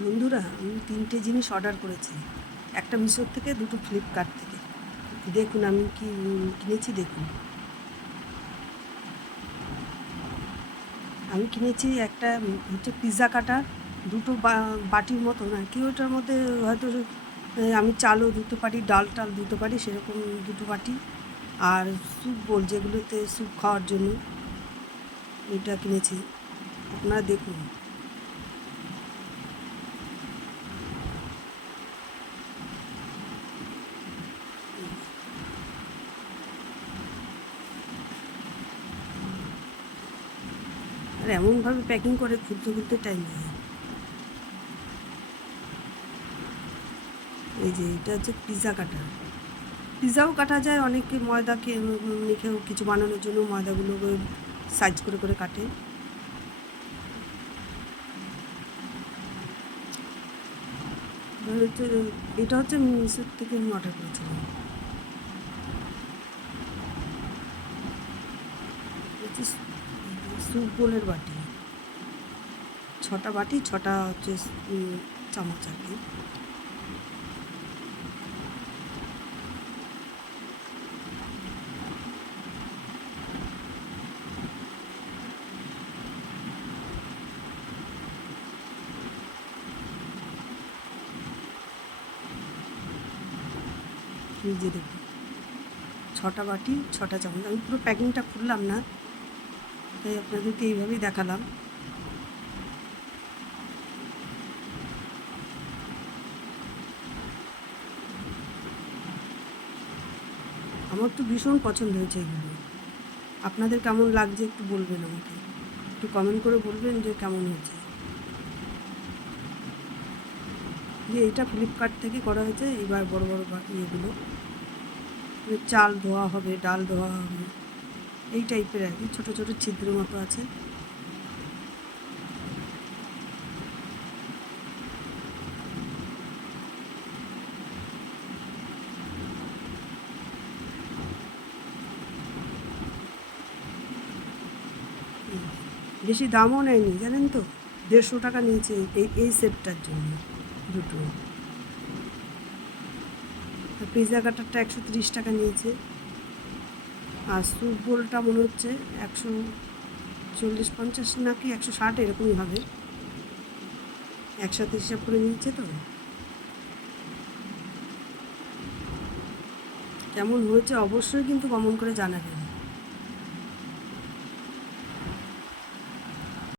বন্ধুরা, আমি 3টে জিনিস অর্ডার করেছি, একটা মিশোর থেকে, দুটো ফ্লিপকার্ট থেকে। দেখুন আমি কি কিনেছি। দেখুন, আমি কিনেছি একটা হচ্ছে পিৎজা কাটার, দুটো বাটির মতো আর কি, ওটার মধ্যে হয়তো আমি চালও ধুতে পারি, ডাল টাল ধুতে পারি, সেরকম দুটো বাটি। আর স্যুপ বোল, যেগুলোতে স্যুপ খাওয়ার জন্য, এটা কিনেছি। আপনারা দেখুন। আর এমনভাবে প্যাকিং করে খুলতে খুলতে টাইম লাগে। এই যে এটা হচ্ছে পিৎজা কাটার। পিৎজাও কাটা যায়, অনেকে ময়দাকে মেখেও কিছু বানানোর জন্য ময়দাগুলো সাইজ করে করে কাটে। হচ্ছে এটা হচ্ছে মিশোর থেকে আমি অর্ডার করেছিলাম। হচ্ছে স্যুপ বোলের বাটি, 6টা বাটি, 6টা হচ্ছে চামচ আর কি। এই যে দেখুন, 6টা বাটি, 6টা চামচ। আমি পুরো প্যাকিংটা খুললাম না, তাই আপনাদেরকে এইভাবেই দেখালাম। আমার তো ভীষণ পছন্দ হয়েছে এগুলো। আপনাদের কেমন লাগছে একটু বলবেন আমাকে, একটু কমেন্ট করে বলবেন যে কেমন হয়েছে। যে এটা ফ্লিপকার্ট থেকে করা হয়েছে। এবার বড় বড় ইয়েগুলো, চাল ধোয়া হবে, ডাল ধোয়া হবে, এই টাইপের আর কি, ছোটো ছোটো ছিদ্র মতো আছে। বেশি দামও নেয়নি জানেন তো, 150 টাকা নিয়েছে এই সেটটার জন্য, দুটো। পিৎজা কাটারটা 130 টাকা নিয়েছে। আর স্যুপ বোলটা মনে হচ্ছে 140-50 নাকি 160 এরকমই হবে, একসাথে হিসাব করে নিচ্ছে। তো কেমন হয়েছে অবশ্যই কিন্তু কমেন্ট করে জানাবেন।